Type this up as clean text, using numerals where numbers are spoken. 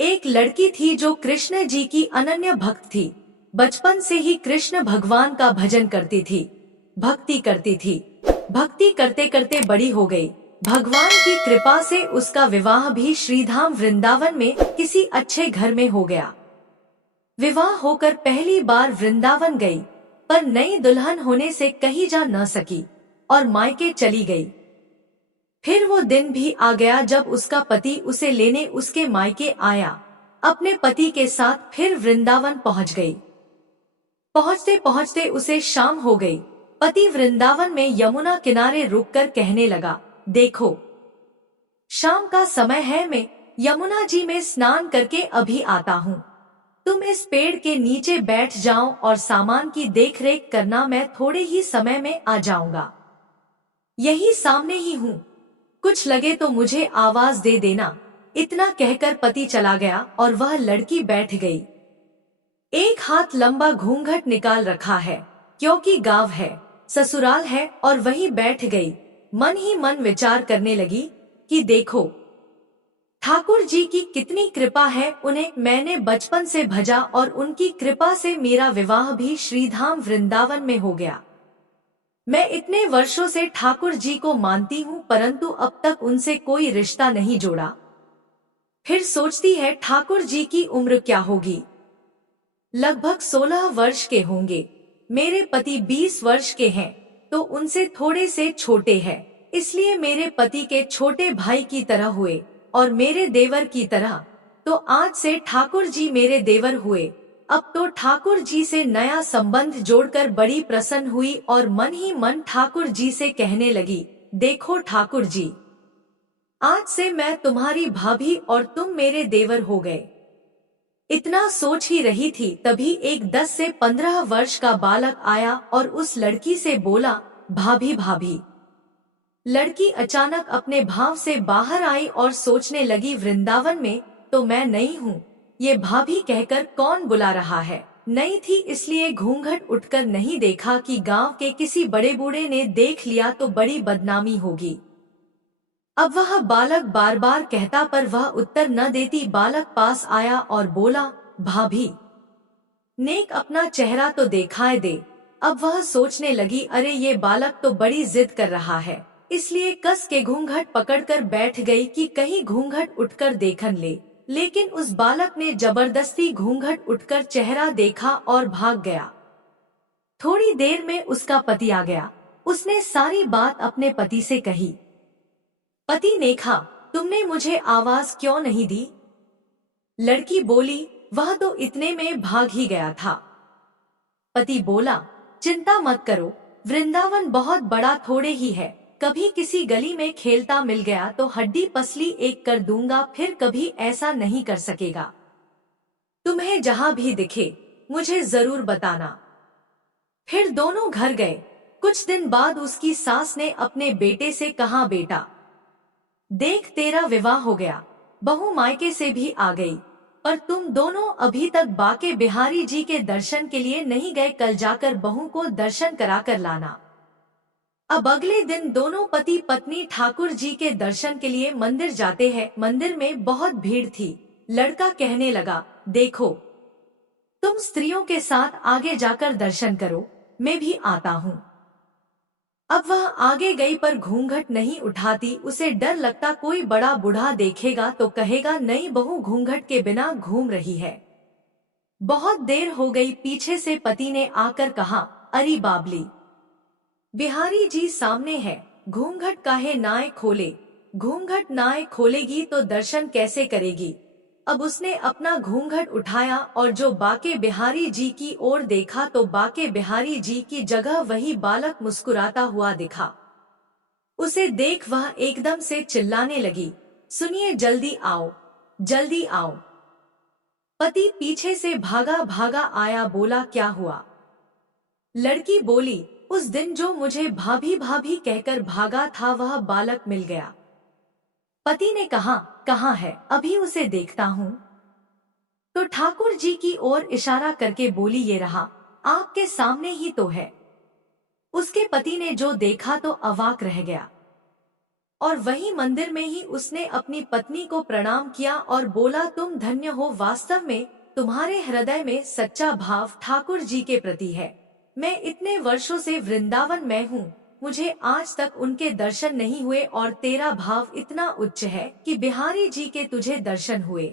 एक लड़की थी जो कृष्ण जी की अनन्य भक्त थी। बचपन से ही कृष्ण भगवान का भजन करती थी, भक्ति करती थी। भक्ति करते करते बड़ी हो गई। भगवान की कृपा से उसका विवाह भी श्रीधाम वृंदावन में किसी अच्छे घर में हो गया। विवाह होकर पहली बार वृंदावन गई, पर नई दुल्हन होने से कहीं जा न सकी और मायके चली गई। फिर वो दिन भी आ गया जब उसका पति उसे लेने उसके मायके आया। अपने पति के साथ फिर वृंदावन पहुंच गई। पहुंचते पहुंचते उसे शाम हो गई। पति वृंदावन में यमुना किनारे रुककर कहने लगा, देखो, शाम का समय है, मैं यमुना जी में स्नान करके अभी आता हूँ। तुम इस पेड़ के नीचे बैठ जाओ और सामान की देखरेख करना, मैं थोड़े ही समय में आ जाऊंगा। यही सामने ही हूँ, कुछ लगे तो मुझे आवाज दे देना। इतना कहकर पति चला गया और वह लड़की बैठ गई। एक हाथ लंबा घूंघट निकाल रखा है, क्योंकि गांव है, ससुराल है, और वहीं बैठ गई। मन ही मन विचार करने लगी कि देखो, ठाकुर जी की कितनी कृपा है, उन्हें मैंने बचपन से भजा और उनकी कृपा से मेरा विवाह भी श्रीधाम वृंदावन में हो गया। मैं इतने वर्षों से ठाकुर जी को मानती हूँ, परंतु अब तक उनसे कोई रिश्ता नहीं जोड़ा। फिर सोचती है, ठाकुर जी की उम्र क्या होगी? लगभग 16 वर्ष के होंगे। मेरे पति 20 वर्ष के हैं, तो उनसे थोड़े से छोटे हैं। इसलिए मेरे पति के छोटे भाई की तरह हुए और मेरे देवर की तरह। तो आज से ठाकुर जी मेरे देवर हुए। अब तो ठाकुर जी से नया संबंध जोड़कर बड़ी प्रसन्न हुई और मन ही मन ठाकुर जी से कहने लगी, देखो ठाकुर जी, आज से मैं तुम्हारी भाभी और तुम मेरे देवर हो गए। इतना सोच ही रही थी, तभी एक 10 से 15 वर्ष का बालक आया और उस लड़की से बोला, भाभी भाभी। लड़की अचानक अपने भाव से बाहर आई और सोचने लगी, वृंदावन में तो मैं नई हूँ, ये भाभी कहकर कौन बुला रहा है। नई थी इसलिए घूंघट उठकर नहीं देखा कि गांव के किसी बड़े बूढ़े ने देख लिया तो बड़ी बदनामी होगी। अब वह बालक बार बार कहता पर वह उत्तर न देती। बालक पास आया और बोला, भाभी, नेक अपना चेहरा तो दिखाए दे। अब वह सोचने लगी, अरे ये बालक तो बड़ी जिद कर रहा है, इसलिए कस के घूंघट पकड़कर बैठ गई कि कहीं घूंघट उठकर देखन ले। लेकिन उस बालक ने जबरदस्ती घूंघट उठकर चेहरा देखा और भाग गया। थोड़ी देर में उसका पति आ गया। उसने सारी बात अपने पति से कही। पति ने कहा, तुमने मुझे आवाज क्यों नहीं दी? लड़की बोली, वह तो इतने में भाग ही गया था। पति बोला, चिंता मत करो, वृंदावन बहुत बड़ा थोड़े ही है। कभी किसी गली में खेलता मिल गया तो हड्डी पसली एक कर दूंगा, फिर कभी ऐसा नहीं कर सकेगा। तुम्हें जहां भी दिखे मुझे जरूर बताना। फिर दोनों घर गए। कुछ दिन बाद उसकी सास ने अपने बेटे से कहा, बेटा देख, तेरा विवाह हो गया, बहू मायके से भी आ गई, पर तुम दोनों अभी तक बाके बिहारी जी के दर्शन के लिए नहीं गए। कल जाकर बहू को दर्शन करा कर लाना। अब अगले दिन दोनों पति पत्नी ठाकुर जी के दर्शन के लिए मंदिर जाते हैं। मंदिर में बहुत भीड़ थी। लड़का कहने लगा, देखो, तुम स्त्रियों के साथ आगे जाकर दर्शन करो, मैं भी आता हूँ। अब वह आगे गई पर घूंघट नहीं उठाती। उसे डर लगता कोई बड़ा बूढ़ा देखेगा तो कहेगा, नई बहू घूंघट के बिना घूम रही है। बहुत देर हो गई। पीछे से पति ने आकर कहा, अरे बाबली, बिहारी जी सामने है, घूंघट काहे नाए खोले? घूंघट नाए खोलेगी तो दर्शन कैसे करेगी? अब उसने अपना घूंघट उठाया और जो बाके बिहारी जी की ओर देखा तो बाके बिहारी जी की जगह वही बालक मुस्कुराता हुआ दिखा। उसे देख वह एकदम से चिल्लाने लगी, सुनिए, जल्दी आओ, जल्दी आओ। पति पीछे से भागा भागा आया। बोला, क्या हुआ? लड़की बोली, उस दिन जो मुझे भाभी भाभी कहकर भागा था वह बालक मिल गया। पति ने कहा, कहाँ है? अभी उसे देखता हूँ। तो ठाकुर जी की ओर इशारा करके बोली, ये रहा, आपके सामने ही तो है। उसके पति ने जो देखा तो अवाक रह गया। और वही मंदिर में ही उसने अपनी पत्नी को प्रणाम किया और बोला, तुम धन्य हो, वास्तव में तुम्हारे हृदय में सच्चा भाव ठाकुर जी के प्रति है। मैं इतने वर्षों से वृंदावन में हूँ, मुझे आज तक उनके दर्शन नहीं हुए और तेरा भाव इतना उच्च है कि बिहारी जी के तुझे दर्शन हुए।